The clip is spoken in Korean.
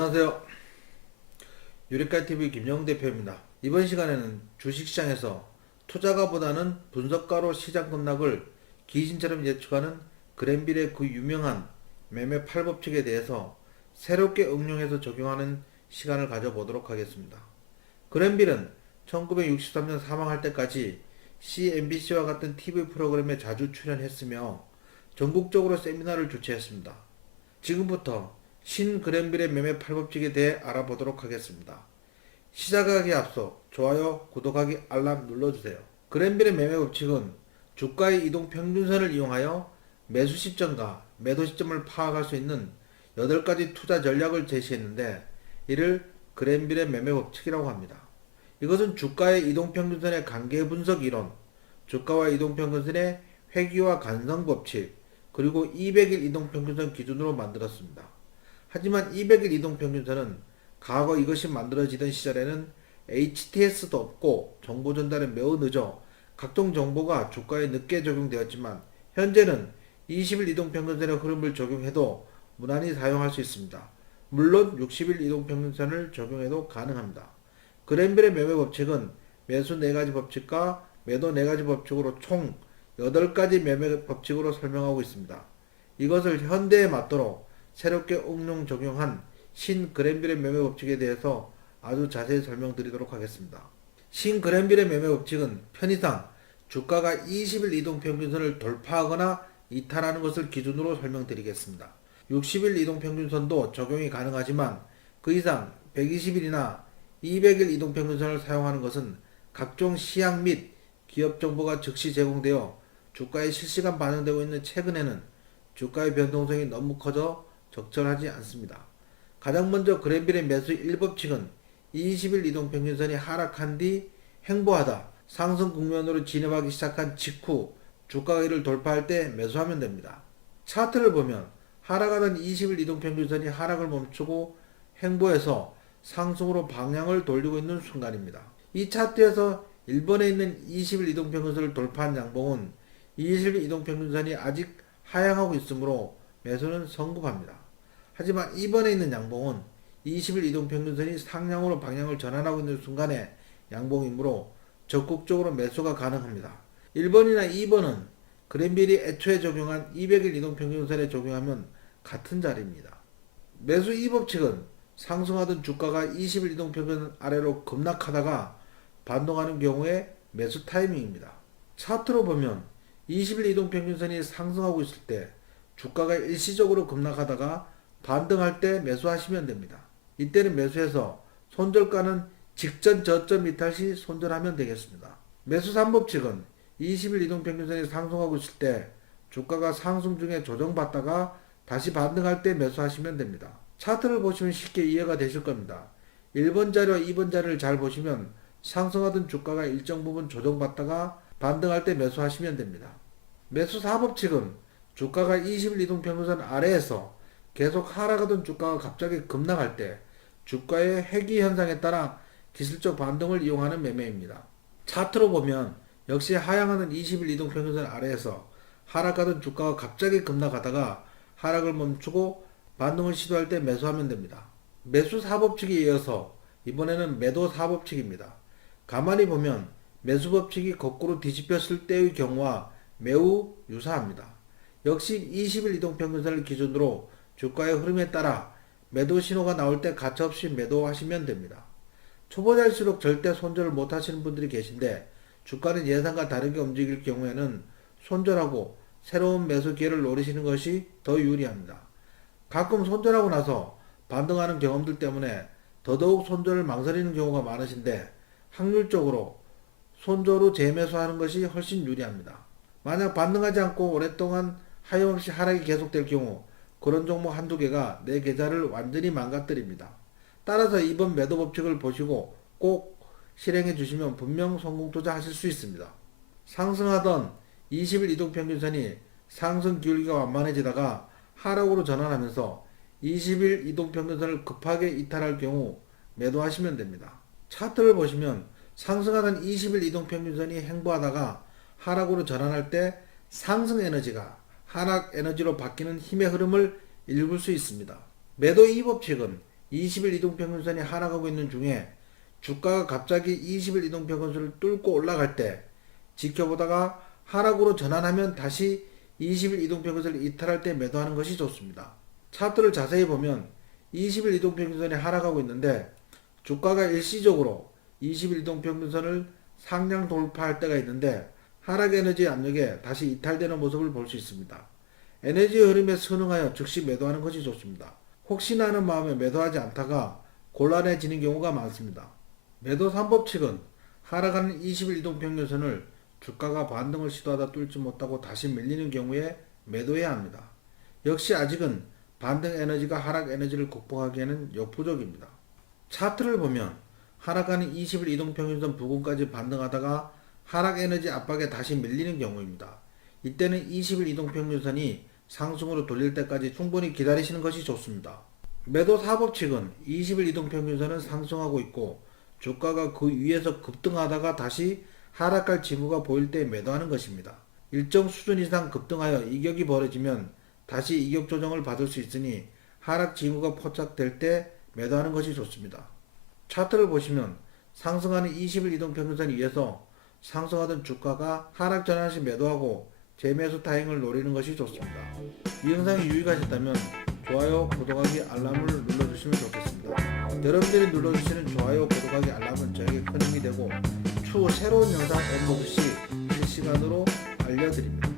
안녕하세요. 유리칼TV 김영 대표입니다. 이번 시간에는 주식시장에서 투자가보다는 분석가로 시장 급락을 귀신처럼 예측하는 그랜빌의 그 유명한 매매 8법칙에 대해서 새롭게 응용해서 적용하는 시간을 가져보도록 하겠습니다. 그랜빌은 1963년 사망할 때까지 CNBC와 같은 TV 프로그램에 자주 출연했으며 전국적으로 세미나를 주최했습니다. 지금부터 신 그랜빌의 매매 8법칙에 대해 알아보도록 하겠습니다. 시작하기에 앞서 좋아요, 구독하기, 알람 눌러주세요. 그랜빌의 매매 법칙은 주가의 이동 평균선을 이용하여 매수 시점과 매도 시점을 파악할 수 있는 8가지 투자 전략을 제시했는데 이를 그랜빌의 매매 법칙이라고 합니다. 이것은 주가의 이동 평균선의 관계 분석 이론, 주가와 이동 평균선의 회귀와 간성 법칙, 그리고 200일 이동 평균선 기준으로 만들었습니다. 하지만 200일 이동 평균선은 과거 이것이 만들어지던 시절에는 HTS도 없고 정보 전달에 매우 늦어 각종 정보가 주가에 늦게 적용되었지만 현재는 20일 이동 평균선의 흐름을 적용해도 무난히 사용할 수 있습니다. 물론 60일 이동 평균선을 적용해도 가능합니다. 그랜빌의 매매 법칙은 매수 4가지 법칙과 매도 4가지 법칙으로 총 8가지 매매 법칙으로 설명하고 있습니다. 이것을 현대에 맞도록 새롭게 응용 적용한 신 그랜빌의 매매 법칙에 대해서 아주 자세히 설명드리도록 하겠습니다. 신 그랜빌의 매매 법칙은 편의상 주가가 20일 이동 평균선을 돌파하거나 이탈하는 것을 기준으로 설명드리겠습니다. 60일 이동 평균선도 적용이 가능하지만 그 이상 120일이나 200일 이동 평균선을 사용하는 것은 각종 시향 및 기업 정보가 즉시 제공되어 주가에 실시간 반영되고 있는 최근에는 주가의 변동성이 너무 커져 적절하지 않습니다. 가장 먼저 그랜빌의 매수 1법칙은 20일 이동평균선이 하락한 뒤 횡보하다 상승 국면으로 진입하기 시작한 직후 주가가 이를 돌파할 때 매수하면 됩니다. 차트를 보면 하락하던 20일 이동평균선이 하락을 멈추고 횡보해서 상승으로 방향을 돌리고 있는 순간입니다. 이 차트에서 1번에 있는 20일 이동평균선을 돌파한 양봉은 20일 이동평균선이 아직 하향하고 있으므로 매수는 성급합니다. 하지만 2번에 있는 양봉은 20일 이동평균선이 상향으로 방향을 전환하고 있는 순간에 양봉이므로 적극적으로 매수가 가능합니다. 1번이나 2번은 그랜빌이 애초에 적용한 200일 이동평균선에 적용하면 같은 자리입니다. 매수 2법칙은 상승하던 주가가 20일 이동평균선 아래로 급락하다가 반동하는 경우에 매수 타이밍입니다. 차트로 보면 20일 이동평균선이 상승하고 있을 때 주가가 일시적으로 급락하다가 반등할 때 매수하시면 됩니다. 이때는 매수해서 손절가는 직전 저점 이탈 시 손절하면 되겠습니다. 매수 3법칙은 20일 이동평균선이 상승하고 있을 때 주가가 상승 중에 조정받다가 다시 반등할 때 매수하시면 됩니다. 차트를 보시면 쉽게 이해가 되실 겁니다. 1번 자료와 2번 자료를 잘 보시면 상승하던 주가가 일정 부분 조정받다가 반등할 때 매수하시면 됩니다. 매수 4법칙은 주가가 20일 이동평균선 아래에서 계속 하락하던 주가가 갑자기 급락할 때 주가의 회귀 현상에 따라 기술적 반등을 이용하는 매매입니다. 차트로 보면 역시 하향하는 20일 이동평균선 아래에서 하락하던 주가가 갑자기 급락하다가 하락을 멈추고 반등을 시도할 때 매수하면 됩니다. 매수 4법칙에 이어서 이번에는 매도 4법칙입니다. 가만히 보면 매수 법칙이 거꾸로 뒤집혔을 때의 경우와 매우 유사합니다. 역시 20일 이동평균선을 기준으로 주가의 흐름에 따라 매도 신호가 나올 때 가차없이 매도하시면 됩니다. 초보자일수록 절대 손절을 못하시는 분들이 계신데 주가는 예상과 다르게 움직일 경우에는 손절하고 새로운 매수 기회를 노리시는 것이 더 유리합니다. 가끔 손절하고 나서 반등하는 경험들 때문에 더더욱 손절을 망설이는 경우가 많으신데 확률적으로 손절 후 재매수하는 것이 훨씬 유리합니다. 만약 반등하지 않고 오랫동안 하염없이 하락이 계속될 경우 그런 종목 한두 개가 내 계좌를 완전히 망가뜨립니다. 따라서 이번 매도 법칙을 보시고 꼭 실행해 주시면 분명 성공 투자하실 수 있습니다. 상승하던 20일 이동평균선이 상승 기울기가 완만해지다가 하락으로 전환하면서 20일 이동평균선을 급하게 이탈할 경우 매도하시면 됩니다. 차트를 보시면 상승하던 20일 이동평균선이 횡보하다가 하락으로 전환할 때 상승 에너지가 하락 에너지로 바뀌는 힘의 흐름을 읽을 수 있습니다. 매도 2법칙은 20일 이동평균선이 하락하고 있는 중에 주가가 갑자기 20일 이동평균선을 뚫고 올라갈 때 지켜보다가 하락으로 전환하면 다시 20일 이동평균선을 이탈할 때 매도하는 것이 좋습니다. 차트를 자세히 보면 20일 이동평균선이 하락하고 있는데 주가가 일시적으로 20일 이동평균선을 상향 돌파할 때가 있는데 하락 에너지 압력에 다시 이탈되는 모습을 볼 수 있습니다. 에너지 흐름에 선응하여 즉시 매도하는 것이 좋습니다. 혹시나 하는 마음에 매도하지 않다가 곤란해지는 경우가 많습니다. 매도 3법칙은 하락하는 20일 이동평균선을 주가가 반등을 시도하다 뚫지 못하고 다시 밀리는 경우에 매도해야 합니다. 역시 아직은 반등 에너지가 하락 에너지를 극복하기에는 역부족입니다. 차트를 보면 하락하는 20일 이동평균선 부근까지 반등하다가 하락 에너지 압박에 다시 밀리는 경우입니다. 이때는 20일 이동평균선이 상승으로 돌릴 때까지 충분히 기다리시는 것이 좋습니다. 매도 4법칙은 20일 이동평균선은 상승하고 있고 주가가 그 위에서 급등하다가 다시 하락할 징후가 보일 때 매도하는 것입니다. 일정 수준 이상 급등하여 이격이 벌어지면 다시 이격 조정을 받을 수 있으니 하락 징후가 포착될 때 매도하는 것이 좋습니다. 차트를 보시면 상승하는 20일 이동평균선 위에서 상승하던 주가가 하락 전환 시 매도하고 재매수 타행을 노리는 것이 좋습니다. 이 영상이 유익하셨다면 좋아요, 구독하기, 알람을 눌러주시면 좋겠습니다. 여러분들이 눌러주시는 좋아요, 구독하기, 알람은 저에게 큰 힘이 되고 추후 새로운 영상 업로드 시 실시간으로 알려드립니다.